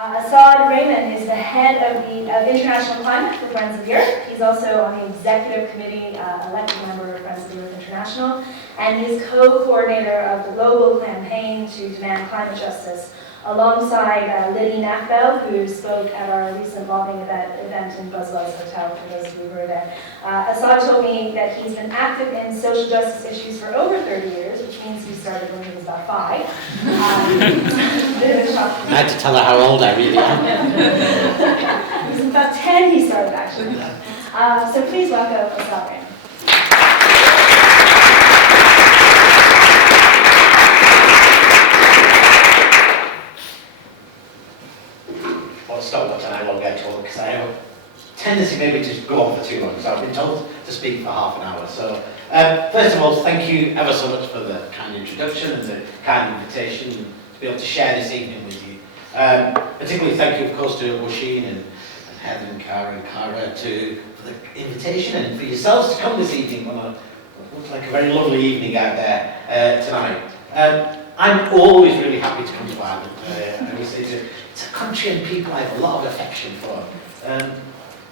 Asad Rehman is the head of International Climate for Friends of the Earth. He's also on the executive committee, elected member of Friends of the Earth International, and he's co-coordinator of the global campaign to demand climate justice, alongside Liddy Nakbel, who spoke at our recent lobbying event in Buzzwell's Hotel, for those of you who were there. Asad told me that he's been active in social justice issues for over 30 years, which means he started when he was about 5. Bit of a shock. I had to tell her how old I really am. He was about 10 he started, actually. So please welcome Asad Rehman. Stop what I won't get told, because I have a tendency maybe to go on for too long, so I've been told to speak for half an hour. So first of all, thank you ever so much for the kind introduction and the kind invitation to be able to share this evening with you. Particularly thank you, of course, to Oisin and Heather and Cara for the invitation, and for yourselves to come this evening on what looks like a very lovely evening out there tonight. I'm always really happy to come to Ireland. I always say it's a country and people I have a lot of affection for.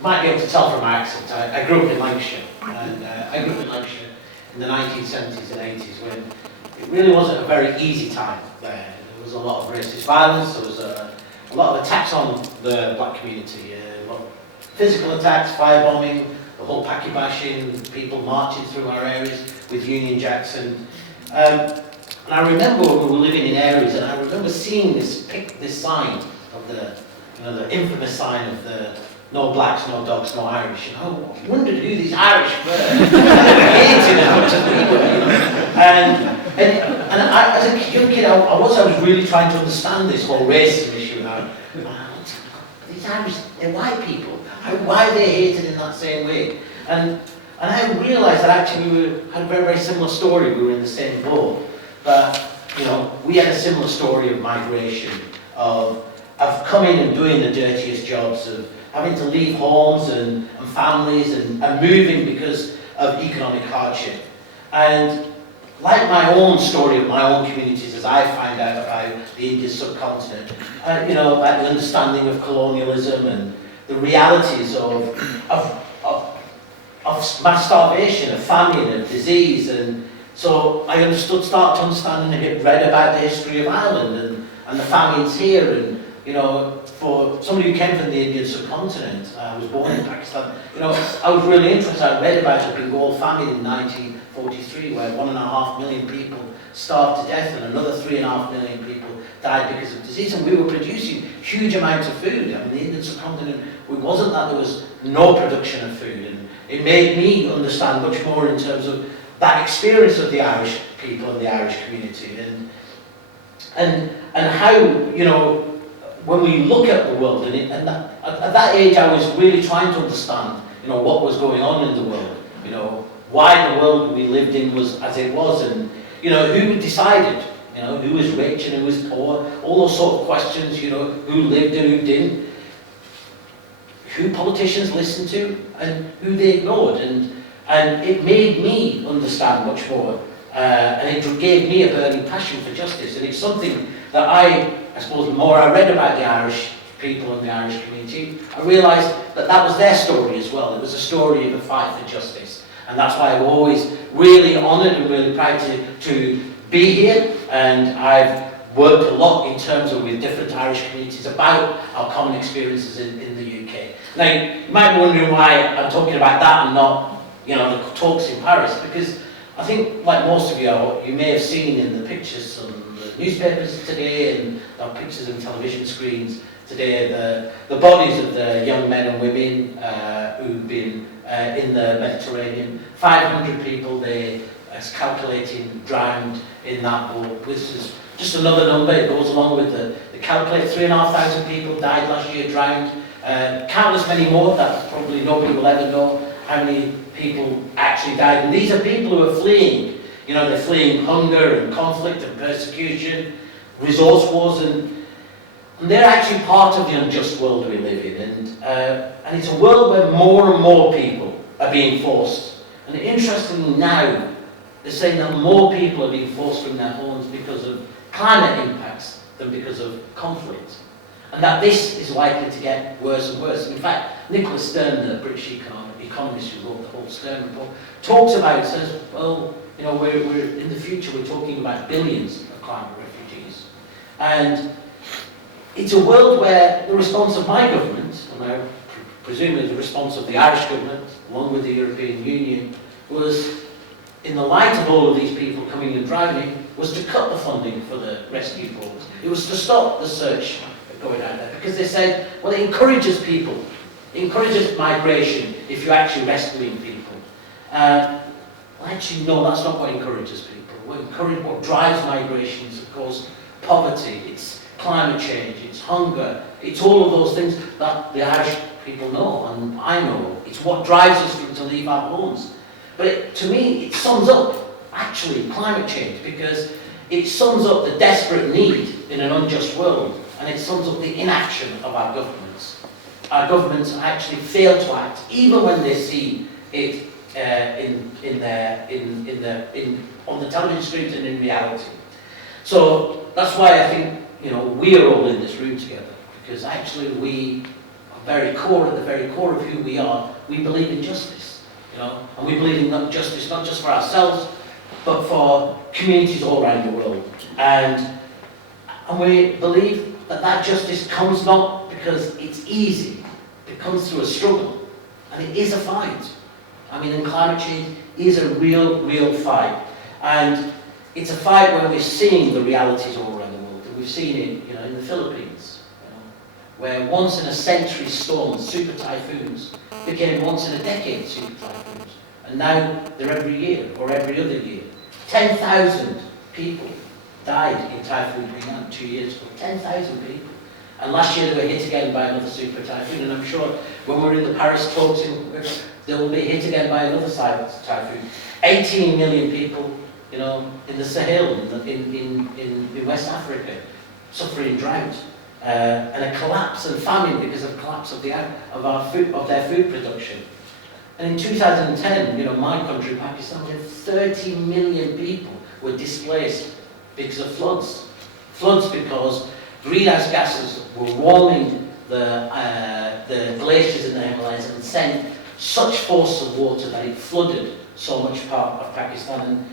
Might be able to tell from my accent. I grew up in Lancashire, and I grew up in Lancashire in the 1970s and 80s when it really wasn't a very easy time there. There was a lot of racist violence, there was a lot of attacks on the black community, a lot of physical attacks, firebombing, the whole packy bashing, people marching through our areas with Union Jacks. And I remember when we were living in areas, and I remember seeing this sign of the infamous sign of the no blacks, no dogs, no Irish. And I wondered who these Irish were. Hated how much we were, And I, as a young kid, I was really trying to understand this whole racism issue. And these Irish, they're white people. Why are they hated in that same way? And I realised that actually we had a very, very similar story. We were in the same boat. But, we had a similar story of migration, of coming and doing the dirtiest jobs, of having to leave homes and families and moving because of economic hardship. And like my own story of my own communities, as I find out about the Indian subcontinent, about the understanding of colonialism and the realities of mass starvation, of famine, of disease. And so I started to understand and read about the history of Ireland and the famines here. And for somebody who came from the Indian subcontinent, I was born in Pakistan, I was really interested. I read about the Bengal famine in 1943, where 1.5 million people starved to death and another 3.5 million people died because of disease. And we were producing huge amounts of food. I mean, the Indian subcontinent, it wasn't that there was no production of food. And it made me understand much more in terms of that experience of the Irish people and the Irish community. And how, when we look at the world, at that age I was really trying to understand, what was going on in the world, why the world we lived in was as it was, and, who decided, who was rich and who was poor, all those sort of questions, who lived and who didn't, who politicians listened to and who they ignored, and it made me understand much more, and it gave me a burning passion for justice, and it's something that I suppose the more I read about the Irish people and the Irish community, I realised that was their story as well. It was a story of a fight for justice. And that's why I'm always really honoured and really proud to be here. And I've worked a lot in terms of with different Irish communities about our common experiences in the UK. Now, you might be wondering why I'm talking about that and not, the talks in Paris, because I think, like most of you may have seen in the pictures on the newspapers today and our pictures on television screens today, the bodies of the young men and women who've been in the Mediterranean. 500 people, as calculating, drowned in that boat. This is just another number. It goes along with the calculate. 3,500 people died last year, drowned. Countless many more that probably nobody will ever know how many people actually died. And these are people who are fleeing. They're fleeing hunger and conflict and persecution, resource wars, and they're actually part of the unjust world we live in. And it's a world where more and more people are being forced. And interestingly now, they're saying that more people are being forced from their homes because of climate impacts than because of conflict. and that this is likely to get worse and worse. In fact, Nicholas Stern, the British economist who wrote the whole Stern report, talks about it, says, well, you know, we're in the future we're talking about billions of climate refugees. And it's a world where the response of my government, and I presumably the response of the Irish government, along with the European Union, was, in the light of all of these people coming and driving in, was to cut the funding for the rescue boats. It was to stop the search going out there, because they said, well, it encourages people. It encourages migration if you're actually rescuing people. Actually, no, that's not what encourages people. What drives migration is, of course, poverty, it's climate change, it's hunger, it's all of those things that the Irish people know, and I know. It's what drives us to leave our homes. But to me, it sums up, actually, climate change, because it sums up the desperate need in an unjust world, and it sums up the inaction of our governments. Our governments actually fail to act, even when they see it on the television screens and in reality. So that's why I think, you know, we are all in this room together, because actually we are at the very core of who we are. We believe in justice, you know, and we believe in justice not just for ourselves, but for communities all around the world. And we believe that justice comes not because it's easy, it comes through a struggle, and it is a fight. I mean, and climate change is a real fight. And it's a fight where we're seeing the realities all around the world. And we've seen it, you know, in the Philippines, you know, where once in a century storms, super typhoons, became once in a decade super typhoons. And now they're every year or every other year. 10,000 people died in Typhoon Haiyan 2 years ago. 10,000 people. And last year they were hit again by another super typhoon. And I'm sure when we're in the Paris talks, they will be hit again by another typhoon. 18 million people, you know, in the Sahel, in West Africa, suffering drought, and a collapse and famine because of collapse of their food production. And in 2010, you know, my country, Pakistan, we had 30 million people were displaced because of floods. Floods because greenhouse gases were warming the glaciers in the Himalayas and sent such force of water that it flooded so much part of Pakistan.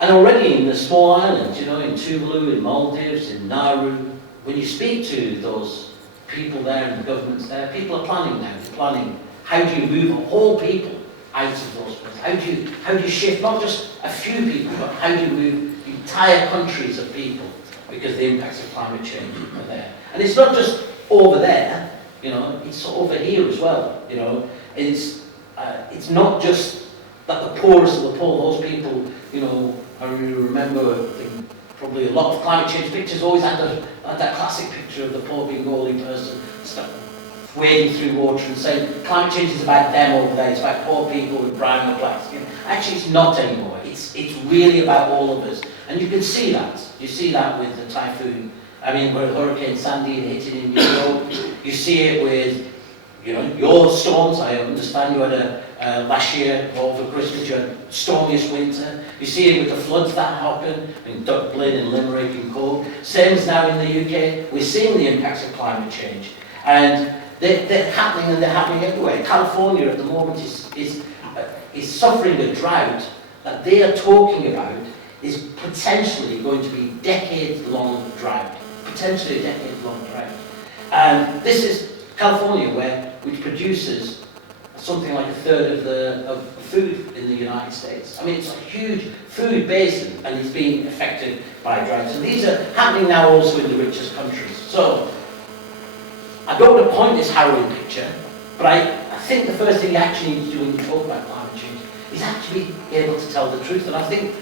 And already in the small islands, you know, in Tuvalu, in Maldives, in Nauru, when you speak to those people there and the governments there, people are planning now. They're planning, how do you move whole people out of those places? How do you shift not just a few people, but how do you move entire countries of people, because the impacts of climate change are there. And it's not just over there, you know, it's over here as well, you know. It's not just that the poorest of the poor, those people, you know, I really remember, I think, probably a lot of climate change pictures always had that classic picture of the poor Bengali person wading through water and saying, climate change is about them over there, it's about poor people with brown or black skin. Actually, it's not anymore. It's really about all of us. And you can see that. You see that with the typhoon. I mean, with Hurricane Sandy hitting in New York. You see it with, you know, your storms. I understand you had last year over Christmas, you had stormiest winter. You see it with the floods that happen in Dublin and Limerick and Cork. Same as now in the UK. We're seeing the impacts of climate change. And they're happening, and they're happening everywhere. California at the moment is suffering a drought that they are talking about is potentially going to be decade-long drought. Potentially a decade-long drought. And this is California, which produces something like a third of food in the United States. I mean, it's a huge food basin, and it's being affected by droughts. And these are happening now also in the richest countries. So, I don't want to point this harrowing picture, but I think the first thing you actually need to do when you talk about climate change is actually be able to tell the truth. And I think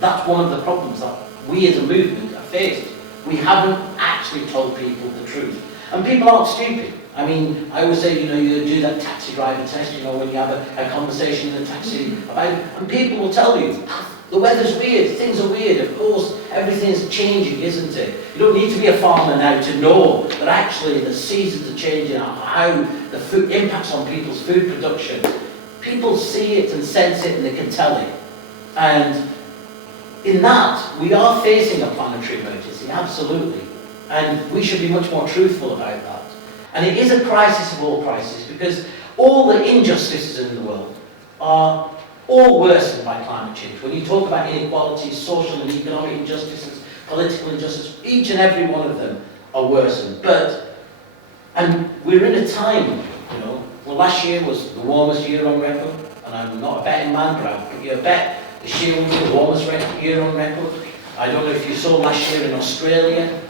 that's one of the problems that we as a movement have faced. We haven't actually told people the truth. And people aren't stupid. I mean, I always say, you know, you do that taxi driver test, you know, when you have a conversation in a taxi about it, and people will tell you, the weather's weird, things are weird, of course, everything's changing, isn't it? You don't need to be a farmer now to know that actually the seasons are changing, how the food impacts on people's food production. People see it and sense it and they can tell it. And in that, we are facing a planetary emergency, absolutely. And we should be much more truthful about that. And it is a crisis of all crises, because all the injustices in the world are all worsened by climate change. When you talk about inequalities, social and economic injustices, political injustice, each and every one of them are worsened. And we're in a time, well, last year was the warmest year on record, and I'm not a betting man, but I'll put you a bet this year will be the warmest year on record. I don't know if you saw last year in Australia.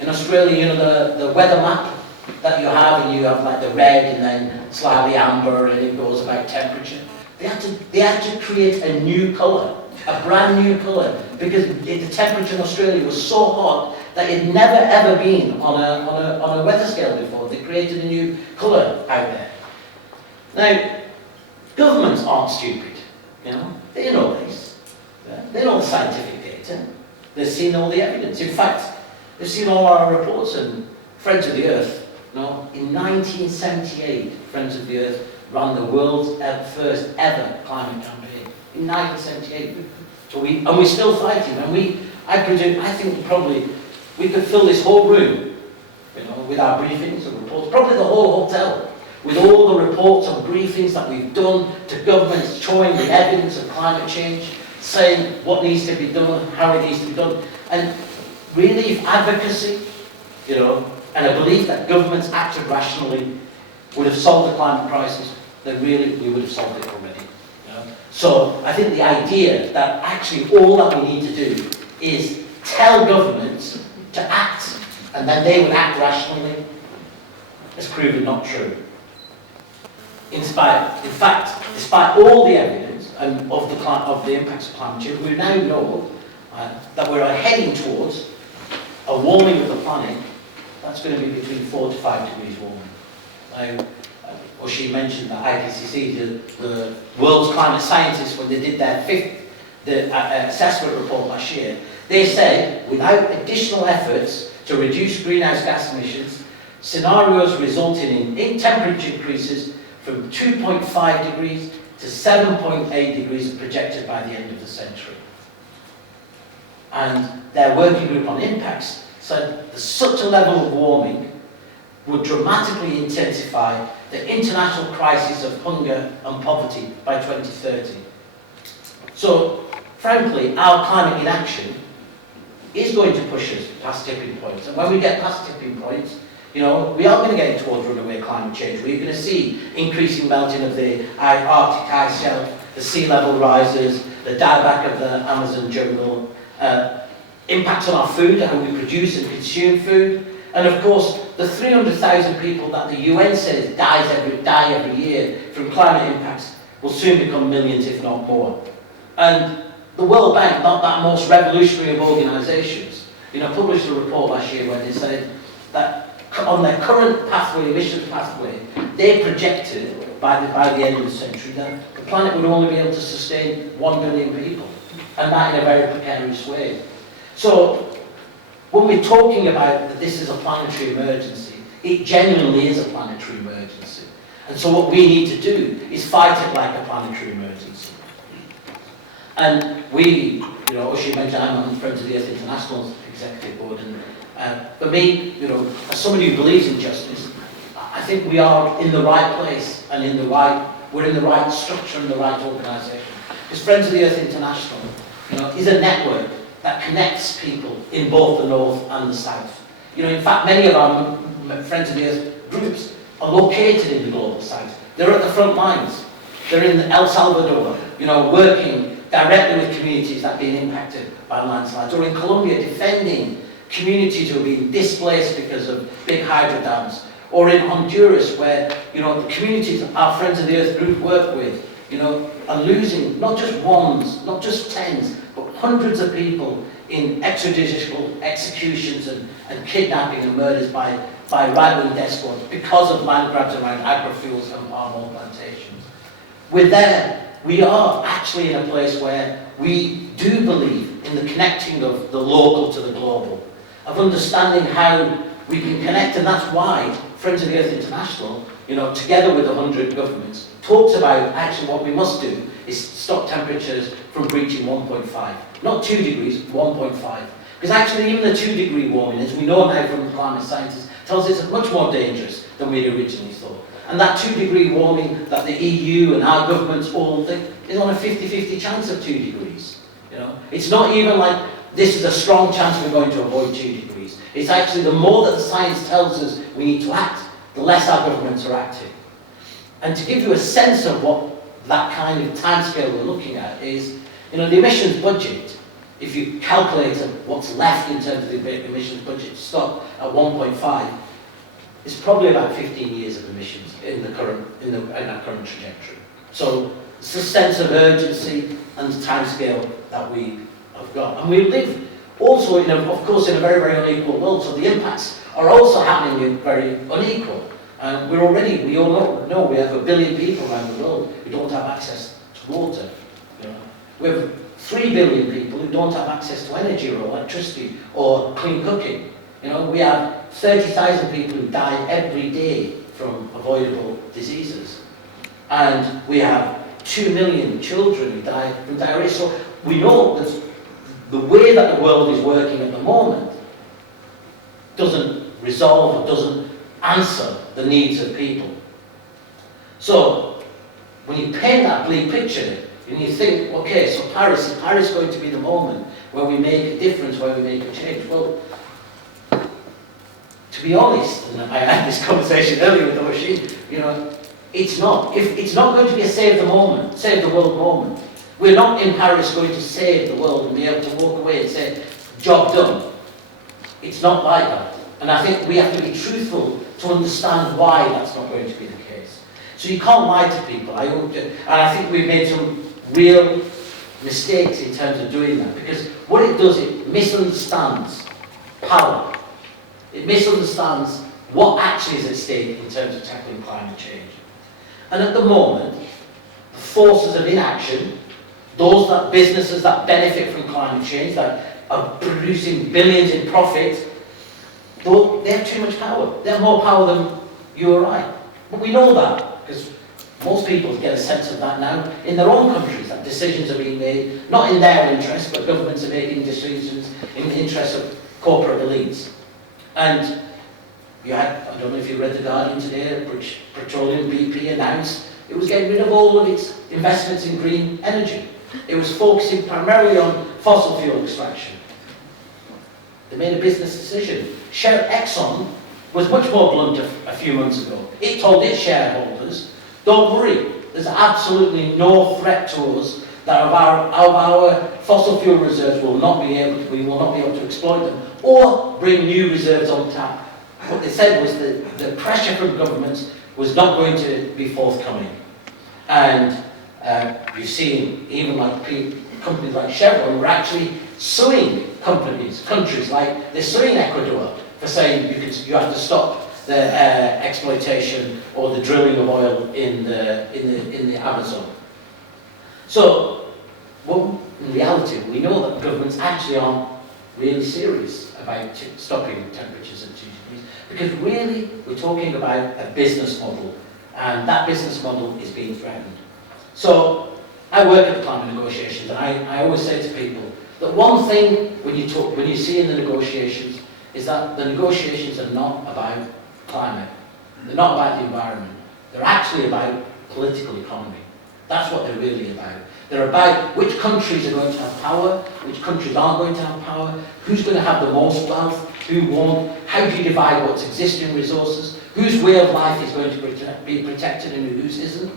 In Australia, the weather map that you have, and you have like the red and then slightly amber, and it goes about temperature. They had to create a new colour, a brand new colour, because the temperature in Australia was so hot that it had never ever been on a weather scale before. They created a new colour out there. Now, governments aren't stupid, they know this. They know the scientific data. They've seen all the evidence. In fact, they've seen all our reports, and Friends of the Earth, in 1978, Friends of the Earth ran the world's first ever climate campaign. In 1978. So we're still fighting, and I think probably we could fill this whole room, with our briefings and reports, probably the whole hotel, with all the reports and briefings that we've done to governments showing the evidence of climate change, saying what needs to be done, how it needs to be done, and really advocacy, and a belief that governments acted rationally would have solved the climate crisis, then really we would have solved it already. So I think the idea that actually all that we need to do is tell governments to act, and then they would act rationally, has proven not true. In fact, despite all the evidence of the impacts of climate change, we now know that we're heading towards a warming of the planet that's going to be between 4 to 5 degrees warmer. Now, she mentioned that IPCC, the world's climate scientists, when they did their fifth assessment report last year, they said, without additional efforts to reduce greenhouse gas emissions, scenarios resulting in temperature increases from 2.5 degrees to 7.8 degrees are projected by the end of the century. And their working group on impacts said that such a level of warming would dramatically intensify the international crisis of hunger and poverty by 2030. So, frankly, our climate inaction is going to push us past tipping points. And when we get past tipping points, we are going to get towards runaway climate change. We're going to see increasing melting of the Arctic ice shelf, the sea level rises, the dieback of the Amazon jungle, impacts on our food, how we produce and consume food, and of course the 300,000 people that the UN says die every year from climate impacts will soon become millions, if not more. And the World Bank, not that most revolutionary of organisations, published a report last year where they said that on their current pathway, emissions pathway, they projected by the end of the century that the planet would only be able to sustain 1 billion people, and that in a very precarious way. So, when we're talking about that this is a planetary emergency, it genuinely is a planetary emergency. And so what we need to do is fight it like a planetary emergency. And we, she mentioned I'm on Friends of the Earth International's executive board, and for me, as somebody who believes in justice, I think we are in the right place and we're in the right structure and the right organisation. Because Friends of the Earth International, is a network that connects people in both the north and the south. In fact, many of our Friends of the Earth groups are located in the global south. They're at the front lines. They're in El Salvador, working directly with communities that are being impacted by landslides, or in Colombia defending communities who are being displaced because of big hydro dams, or in Honduras where, the communities our Friends of the Earth group work with, are losing not just ones, not just tens, but hundreds of people in extrajudicial executions and kidnapping and murders by right-wing despots because of land grabs around agrofuels and palm oil plantations. We are actually in a place where we do believe in the connecting of the local to the global, of understanding how we can connect, and that's why Friends of the Earth International, together with 100 governments, talks about actually what we must do is stop temperatures from breaching 1.5. Not 2 degrees, 1.5. Because actually even the 2-degree warming, as we know now from the climate scientists, tells us it's much more dangerous than we'd originally thought. And that 2-degree warming that the EU and our governments all think is on a 50-50 chance of 2 degrees. You know? It's not even like this is a strong chance we're going to avoid 2 degrees. It's actually the more that the science tells us we need to act, the less our governments are acting. And to give you a sense of what that kind of timescale we're looking at is, you know, the emissions budget, if you calculate what's left in terms of the emissions budget to stop at 1.5, it's probably about 15 years of emissions in our current trajectory. So it's a sense of urgency and timescale that we have got. And we live also, of course, in a very, very unequal world, so the impacts are also happening very unequal. And we all know we have 1 billion people around the world who don't have access to water. You know? We have 3 billion people who don't have access to energy or electricity or clean cooking. You know, we have 30,000 people who die every day from avoidable diseases. And we have 2 million children who die from diarrhea. So we know that the way that the world is working at the moment doesn't resolve or doesn't answer the needs of people. So when you paint that bleak picture and you think, okay, so is Paris going to be the moment where we make a difference, where we make a change? Well, to be honest, and I had this conversation earlier with the machine, you know, it's not. If it's not going to be a save the world moment. We're not in Paris going to save the world and be able to walk away and say, job done. It's not like that. And I think we have to be truthful to understand why that's not going to be the case. So you can't lie to people. And I think we've made some real mistakes in terms of doing that. Because what it does, it misunderstands power. It misunderstands what actually is at stake in terms of tackling climate change. And at the moment, the forces of inaction, businesses that benefit from climate change, that are producing billions in profit, they have too much power. They have more power than you or I. But we know that, because most people get a sense of that now in their own countries, that decisions are being made, not in their interest, but governments are making decisions in the interest of corporate elites. And I don't know if you read The Guardian today, British Petroleum, BP, announced it was getting rid of all of its investments in green energy. It was focusing primarily on fossil fuel extraction. They made a business decision. Exxon was much more blunt a few months ago. It told its shareholders, don't worry, there's absolutely no threat to us that of our fossil fuel reserves we will not be able to exploit them or bring new reserves on tap. What they said was that the pressure from governments was not going to be forthcoming. And you've seen even like companies like Chevron were actually suing countries like they're suing Ecuador for saying you have to stop the exploitation or the drilling of oil in the Amazon. So, in reality, we know that governments actually aren't really serious about stopping temperatures at 2 degrees, because really we're talking about a business model, and that business model is being threatened. So, I work at the climate negotiations, and I always say to people that one thing when you see in the negotiations is that the negotiations are not about climate. They're not about the environment. They're actually about political economy. That's what they're really about. They're about which countries are going to have power, which countries aren't going to have power, who's going to have the most wealth, who won't, how do you divide what's existing resources, whose way of life is going to be protected and whose isn't.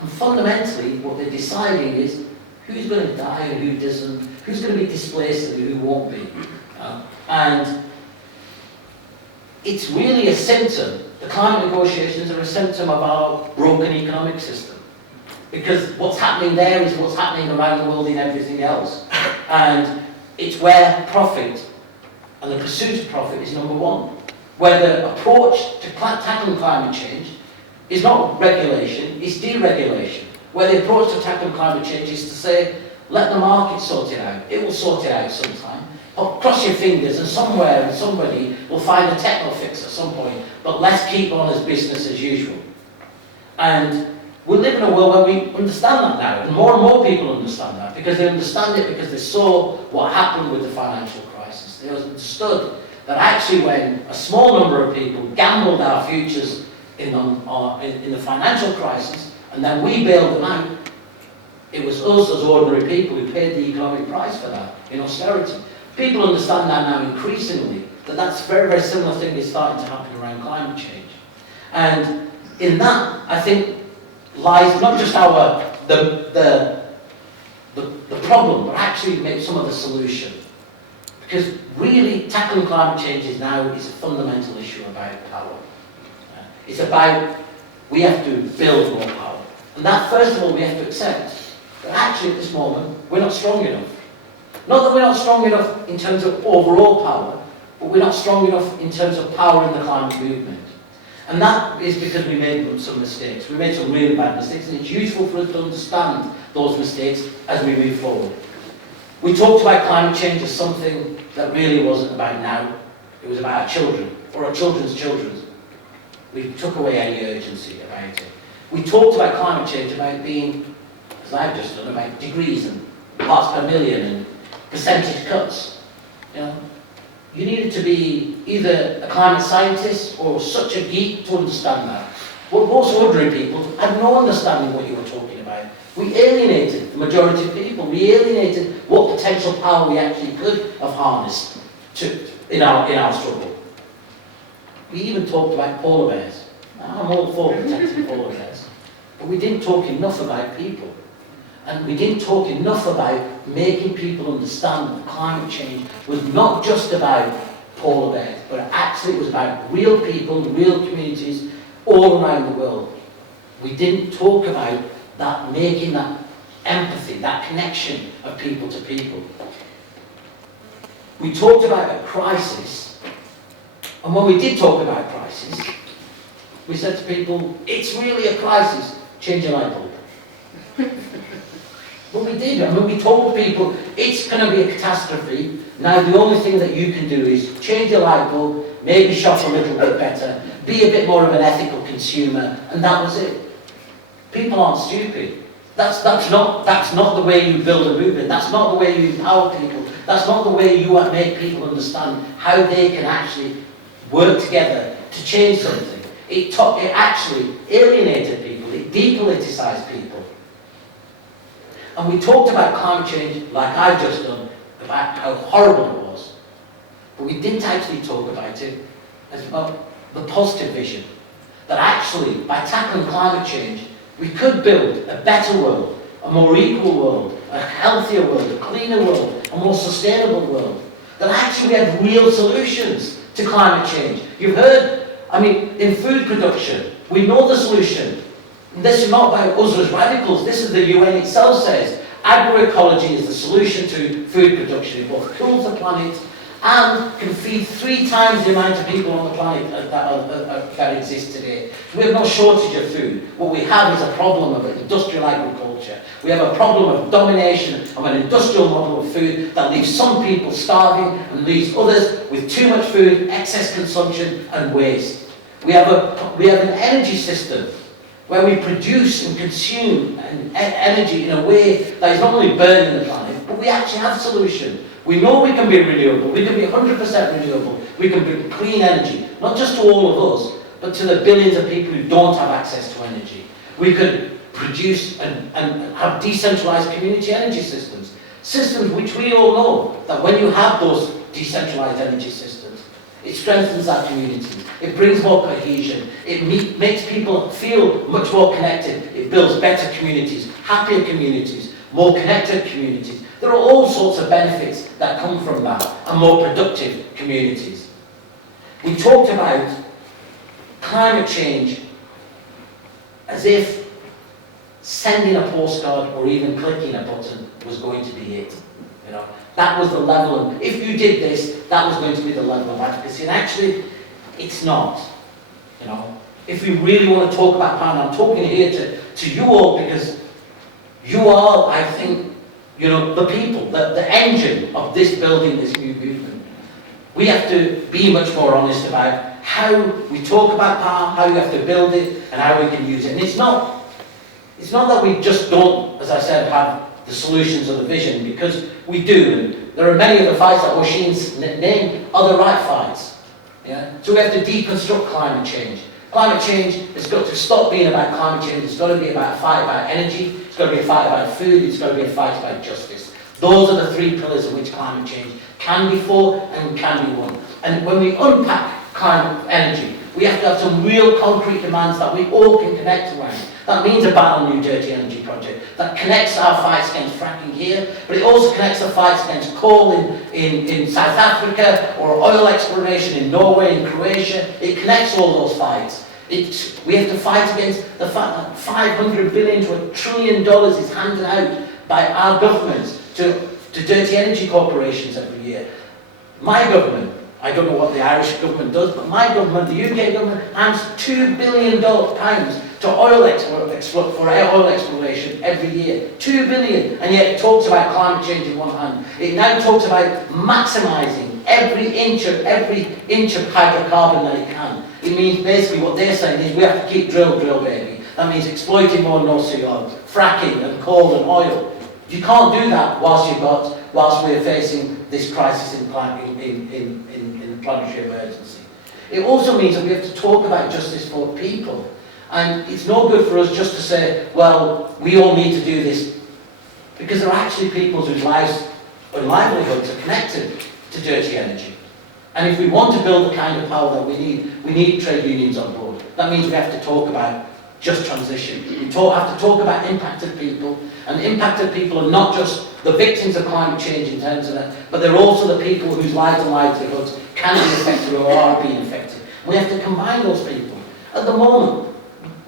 And fundamentally, what they're deciding is who's going to die and who doesn't, who's going to be displaced and who won't be. And it's really a symptom, the climate negotiations are a symptom of our broken economic system. Because what's happening there is what's happening around the world in everything else. And it's where profit and the pursuit of profit is number one. Where the approach to tackling climate change is not regulation, it's deregulation. Where the approach to tackling climate change is to say, let the market sort it out. It will sort it out sometime. Or cross your fingers and somewhere and somebody will find a techno fix at some point, but let's keep on as business as usual. And we live in a world where we understand that now, and more people understand that, because they understand it because they saw what happened with the financial crisis. crisis. It was understood that actually when a small number of people gambled our futures in the financial crisis, and then we bailed them out, it was us as ordinary people who paid the economic price for that in austerity. People understand that now increasingly, that that's a very, very similar thing is starting to happen around climate change. And in that, I think, lies not just the problem, but actually maybe some of the solution. Because really, tackling climate change is a fundamental issue about power. It's about, we have to build more power. And that, first of all, we have to accept that actually at this moment, we're not strong enough. Not that we're not strong enough in terms of overall power, but we're not strong enough in terms of power in the climate movement. And that is because we made some mistakes. We made some really bad mistakes, and it's useful for us to understand those mistakes as we move forward. We talked about climate change as something that really wasn't about now. It was about our children, or our children's children. We took away any urgency about it. We talked about climate change about being, as I've just done, about degrees and parts per million and percentage cuts. You know, you needed to be either a climate scientist or such a geek to understand that. But most ordinary people had no understanding what you were talking about. We alienated the majority of people. We alienated what potential power we actually could have harnessed in our struggle. We even talked about polar bears. I'm all for protecting polar bears. But we didn't talk enough about people. And we didn't talk enough about making people understand that climate change was not just about polar bears, but actually it was about real people, real communities all around the world. We didn't talk about that, making that empathy, that connection of people to people. We talked about a crisis, and when we did talk about crisis, we said to people, it's really a crisis, change your light bulb. But we did. I mean, we told people, it's going to be a catastrophe. Now the only thing that you can do is change your light bulb, maybe shop a little bit better, be a bit more of an ethical consumer, and that was it. People aren't stupid. That's not the way you build a movement. That's not the way you empower people. That's not the way you make people understand how they can actually work together to change something. It actually alienated people. It depoliticized people. And we talked about climate change, like I've just done, about how horrible it was. But we didn't actually talk about it as about the positive vision. That actually, by tackling climate change, we could build a better world, a more equal world, a healthier world, a cleaner world, a more sustainable world. That actually we have real solutions to climate change. You've heard, I mean, in food production, we know the solution. This is not about us as radicals. This is the UN itself says agroecology is the solution to food production. It both cools the planet and can feed 3 times the amount of people on the planet that exist today. We have no shortage of food. What we have is a problem of industrial agriculture. We have a problem of domination of an industrial model of food that leaves some people starving and leaves others with too much food, excess consumption and waste. We have an energy system where we produce and consume energy in a way that is not only burning the planet, but we actually have solutions. We know we can be renewable, we can be 100% renewable, we can bring clean energy, not just to all of us, but to the billions of people who don't have access to energy. We could produce and have decentralized community energy systems. Systems which we all know that when you have those decentralized energy systems, it strengthens our communities, it brings more cohesion, it makes people feel much more connected, it builds better communities, happier communities, more connected communities. There are all sorts of benefits that come from that, and more productive communities. We talked about climate change as if sending a postcard or even clicking a button was going to be it. You know, that was the level of, if you did this, that was going to be the level of advocacy. And actually, it's not. You know, if we really want to talk about power, and I'm talking here to you all because you are, I think, you know, the people, the engine of this building, this new movement. We have to be much more honest about how we talk about power, how you have to build it, and how we can use it. And it's not that we just don't, as I said, have the solutions or the vision, because we do. there are many of the fights that Oisin's named are the right fights. Yeah? So we have to deconstruct climate change. Climate change has got to stop being about climate change. It's got to be about a fight about energy. It's got to be a fight about food. It's got to be a fight about justice. Those are the three pillars in which climate change can be fought and can be won. And when we unpack climate energy, we have to have some real concrete demands that we all can connect around. That means a ban on new dirty energy project. That connects our fights against fracking here, but it also connects the fights against coal in South Africa, or oil exploration in Norway and Croatia. It connects all those fights. We have to fight against the fact that $500 billion to $1 trillion is handed out by our governments to dirty energy corporations every year. My government, I don't know what the Irish government does, but my government, the UK government, hands £2 billion to oil exploration every year. 2 billion, and yet it talks about climate change in one hand. It now talks about maximising every inch of hydrocarbon that it can. It means basically what they're saying is we have to keep drill, baby. That means exploiting more North Sea oil, fracking and coal and oil. You can't do that whilst we're facing this crisis in planetary emergency. It also means that we have to talk about justice for people. And it's no good for us just to say, well, we all need to do this, because there are actually people whose lives and livelihoods are connected to dirty energy. And if we want to build the kind of power that we need trade unions on board. That means we have to talk about just transition. We have to talk about impacted people, and impacted people are not just the victims of climate change in terms of that, but they're also the people whose lives and livelihoods can be affected or are being affected. We have to combine those people. At the moment,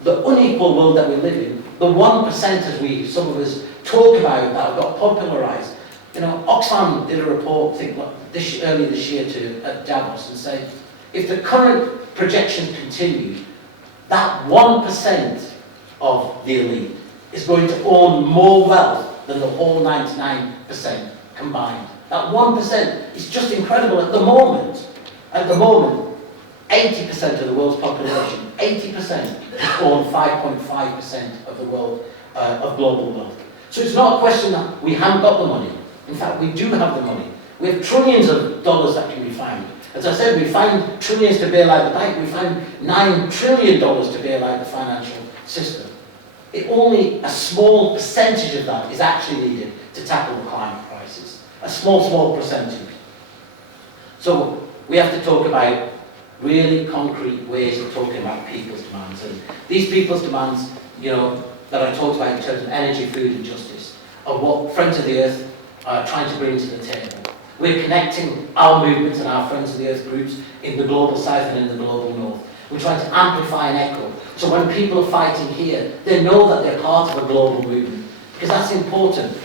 the unequal world that we live in, the 1%, as some of us talk about, that got popularised. You know, Oxfam did a report, I think, earlier this year at Davos, and said, if the current projections continue, that 1% of the elite is going to own more wealth than the whole 99% combined. That 1% is just incredible. At the moment, 80% of the world's population, 80% own 5.5% of the world, of global wealth. So it's not a question that we haven't got the money. In fact, we do have the money. We have trillions of dollars that can be found. As I said, we found trillions to bail out the bank. We found $9 trillion to bail out the financial system. Only a small percentage of that is actually needed to tackle the climate crisis. A small percentage. So we have to talk about really concrete ways of talking about people's demands. And these people's demands, that I talked about in terms of energy, food and justice, are what Friends of the Earth are trying to bring to the table. We're connecting our movements and our Friends of the Earth groups in the global south and in the global north. We're trying to amplify and echo. So when people are fighting here, they know that they're part of a global movement. Because that's important.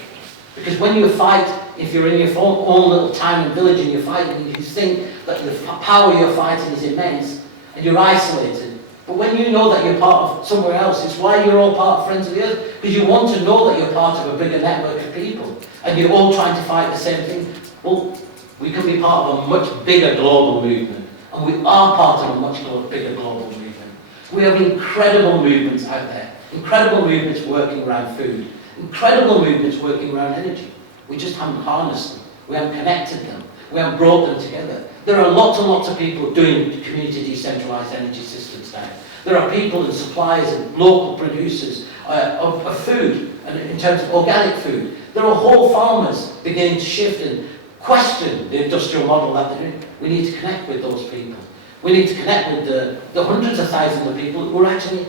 Because when you fight, if you're in your own little town and village and you're fighting, you think that the power you're fighting is immense and you're isolated. But when you know that you're part of somewhere else, it's why you're all part of Friends of the Earth. Because you want to know that you're part of a bigger network of people. And you're all trying to fight the same thing. Well, we can be part of a much bigger global movement. And we are part of a much bigger global movement. We have incredible movements out there. Incredible movements working around food. Incredible movements working around energy. We just haven't harnessed them. We haven't connected them. We haven't brought them together. There are lots and lots of people doing community decentralised energy systems now. There are people and suppliers and local producers of food, and in terms of organic food. There are whole farmers beginning to shift and question the industrial model that they're doing. We need to connect with those people. We need to connect with the hundreds of thousands of people who are actually,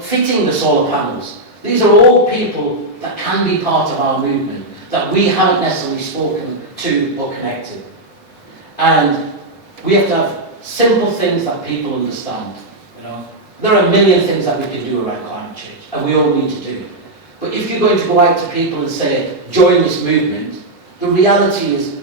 fitting the solar panels. These are all people that can be part of our movement, that we haven't necessarily spoken to or connected. And we have to have simple things that people understand. There are a million things that we can do around climate change, and we all need to do. But if you're going to go out to people and say, join this movement, the reality is,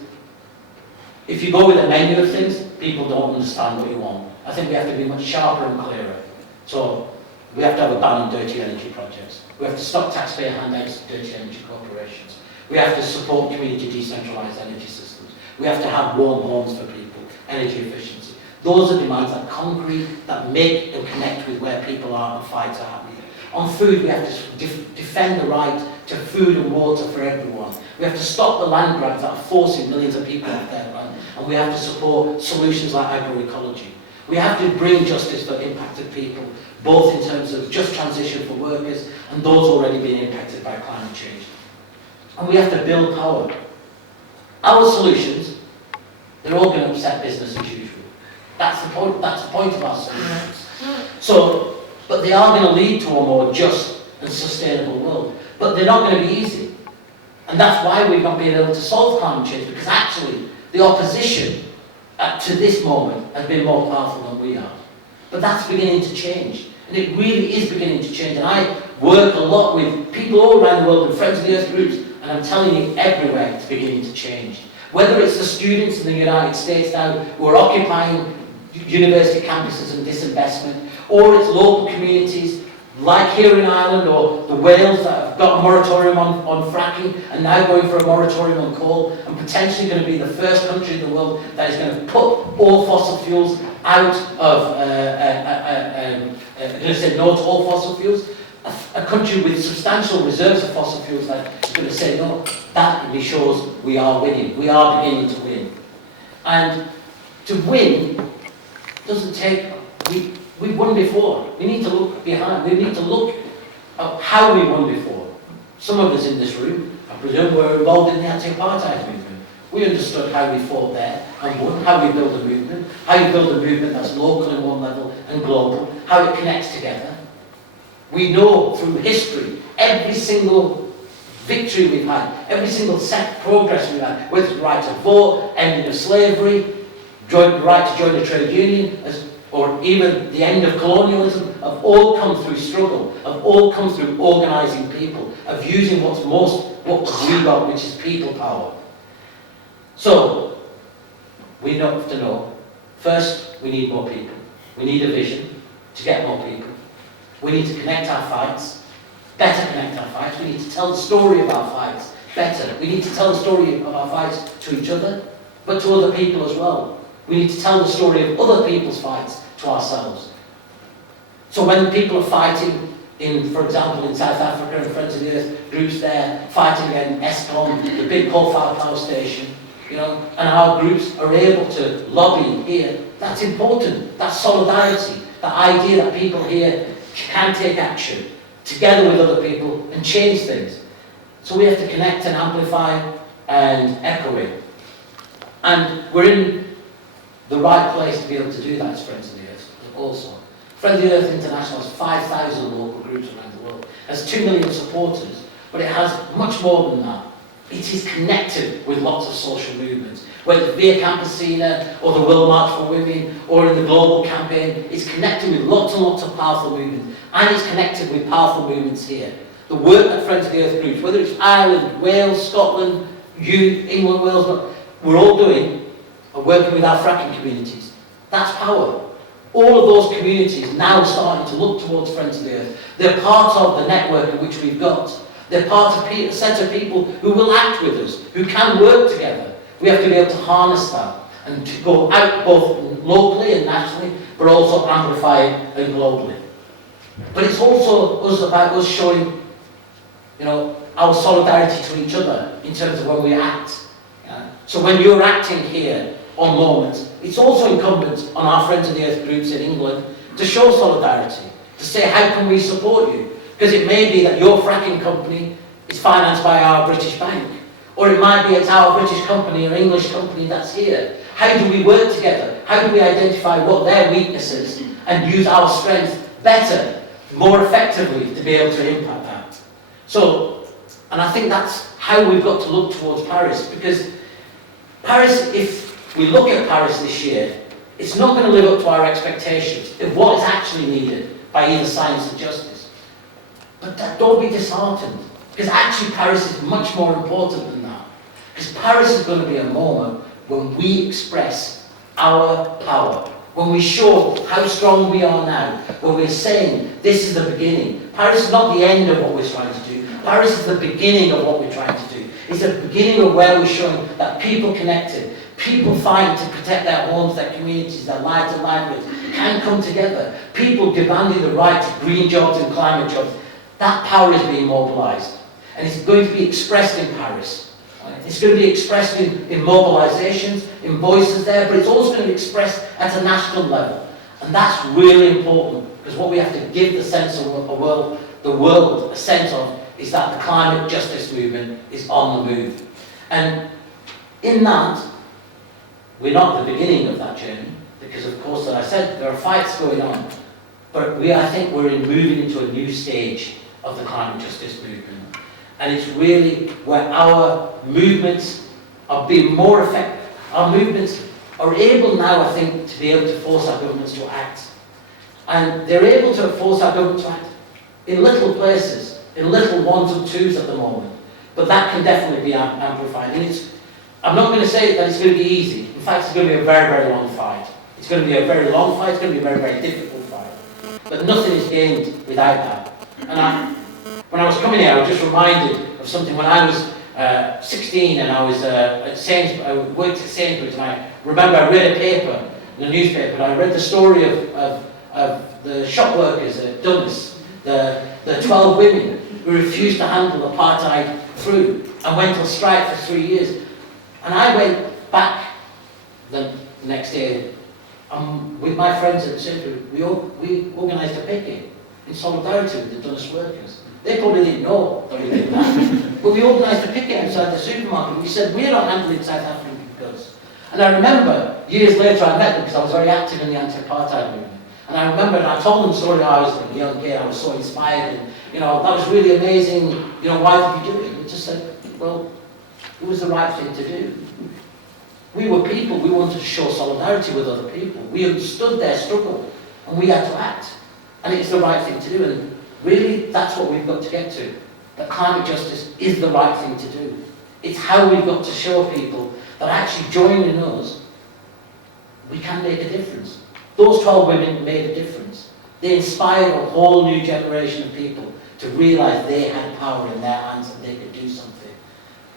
if you go with a menu of things, people don't understand what you want. I think we have to be much sharper and clearer. So we have to have a ban on dirty energy projects. We have to stop taxpayer handouts to dirty energy corporations. We have to support community decentralised energy systems. We have to have warm homes for people, energy efficiency. Those are demands that are concrete, that make and connect with where people are and fights are happening. On food, we have to defend the right to food and water for everyone. We have to stop the land grabs that are forcing millions of people off their land, and we have to support solutions like agroecology. We have to bring justice for impacted people, both in terms of just transition for workers and those already being impacted by climate change. And we have to build power. Our solutions, they're all going to upset business as usual. That's the point of our solutions. So, but they are going to lead to a more just and sustainable world. But they're not going to be easy. And that's why we've not been able to solve climate change, because actually the opposition to this moment has been more powerful than we are. But that's beginning to change. And it really is beginning to change. And I work a lot with people all around the world and Friends of the Earth groups, and I'm telling you, everywhere it's beginning to change. Whether it's the students in the United States now who are occupying university campuses and disinvestment, or it's local communities like here in Ireland, or the Wales that have got a moratorium on fracking and now going for a moratorium on coal, and potentially going to be the first country in the world that is going to put all fossil fuels out of, going to say no to all fossil fuels. A country with substantial reserves of fossil fuels that is going to say no. That really shows we are winning. We are beginning to win. And to win doesn't take... We've won before. We need to look behind. We need to look at how we won before. Some of us in this room, I presume, were involved in the anti-apartheid movement. We understood how we fought there and won, how we build a movement, how you build a movement that's local in one level and global, how it connects together. We know through history, every single victory we've had, every single set progress we've had, whether it's the right to vote, ending of slavery, the right to join a trade union, or even the end of colonialism, have all come through struggle, have all come through organising people, of using what we got, which is people power. So, we have to know, first, we need more people. We need a vision to get more people. We need to connect our fights, better connect our fights. We need to tell the story of our fights better. We need to tell the story of our fights to each other, but to other people as well. We need to tell the story of other people's fights to ourselves. So when people are fighting for example, in South Africa and Friends of the Earth groups there, fighting against Eskom, the big coal-fired power station, and our groups are able to lobby here, that's important. That's solidarity. The idea that people here can take action together with other people and change things. So we have to connect and amplify and echo it. And we're in the right place to be able to do that as Friends of the Earth also. Friends of the Earth International has 5,000 local groups around the world. It has 2 million supporters, but it has much more than that. It is connected with lots of social movements, whether it's Via Campesina or the World March for Women or in the Global Campaign. It's connected with lots and lots of powerful movements, and it's connected with powerful movements here. The work that Friends of the Earth groups, whether it's Ireland, Wales, Scotland, England, Wales, we're all doing are working with our fracking communities. That's power. All of those communities now starting to look towards Friends of the Earth. They're part of the network in which we've got. They're part of a set of people who will act with us, who can work together. We have to be able to harness that and to go out both locally and nationally, but also amplify it globally. But it's also about us showing, our solidarity to each other in terms of when we act. So when you're acting here on moments, it's also incumbent on our Friends of the Earth groups in England to show solidarity, to say how can we support you? Because it may be that your fracking company is financed by our British bank, or it might be it's our British company or English company that's here. How do we work together? How do we identify what their weaknesses and use our strength better, more effectively to be able to impact that? So, and I think that's how we've got to look towards Paris, because Paris, if we look at Paris this year, it's not going to live up to our expectations of what is actually needed by either science or justice. But don't be disheartened, because actually Paris is much more important than that. Because Paris is going to be a moment when we express our power, when we show how strong we are now, when we're saying this is the beginning. Paris is not the end of what we're trying to do. Paris is the beginning of what we're trying to do. It's the beginning of where we're showing that people connected, people fighting to protect their homes, their communities, their lives and livelihoods can come together. People demanding the right to green jobs and climate jobs. That power is being mobilised. and it's going to be expressed in Paris. It's going to be expressed in mobilizations, in voices there, but it's also going to be expressed at a national level. And that's really important, because what we have to give the sense of the world a sense of is that the climate justice movement is on the move. And in that, we're not at the beginning of that journey, because of course, as I said, there are fights going on. But I think we're moving into a new stage of the climate justice movement. And it's really where our movements are being more effective. Our movements are able now, I think, to be able to force our governments to act. And they're able to force our government to act in little places, in little ones and twos at the moment. But that can definitely be amplified. And I'm not going to say that it's going to be easy. In fact, it's going to be a very, very long fight. It's going to be a very long fight. It's going to be a very, very difficult fight. But nothing is gained without that. And when I was coming here, I was just reminded of something when I was 16 and I was at Sainsbury's, I worked at Sainsbury's, and I remember I read a paper, in a newspaper, and I read the story of the shop workers at Dunnes, the 12 women who refused to handle apartheid through and went on strike for 3 years. And I went back the next day with my friends at Sainsbury's. We organised a picket in solidarity with the Dunnes workers. They probably didn't know that we did that. But we organised a picket outside the supermarket. We said, we're not handling South African goods. And I remember, years later I met them because I was very active in the anti-apartheid movement. And I remember, and I told them the story how I was a young kid, I was so inspired, and that was really amazing, why did you do it? And they just said, well, it was the right thing to do. We were people, we wanted to show solidarity with other people. We understood their struggle, and we had to act. And it's the right thing to do. And really, that's what we've got to get to. That climate justice is the right thing to do. It's how we've got to show people that actually joining us, we can make a difference. Those 12 women made a difference. They inspired a whole new generation of people to realise they had power in their hands and they could do something.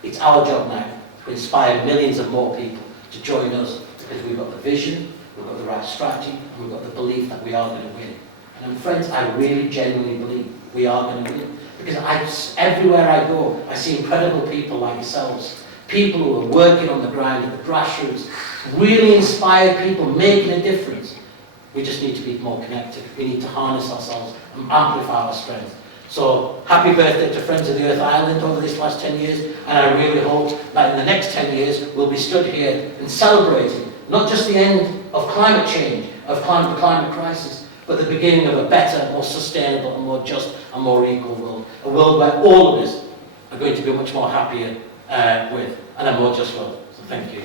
It's our job now to inspire millions of more people to join us, because we've got the vision, we've got the right strategy, and we've got the belief that we are going to win. And friends, I really genuinely believe we are going to win. Because everywhere I go, I see incredible people like yourselves. People who are working on the ground, at the grassroots, really inspired people, making a difference. We just need to be more connected. We need to harness ourselves and amplify our strength. So, happy birthday to Friends of the Earth Island over this last 10 years. And I really hope that in the next 10 years, we'll be stood here and celebrating not just the end of climate change, of the climate crisis, but the beginning of a better, more sustainable, and more just and more equal world. A world where all of us are going to be much more happier with, and a more just world. So thank you.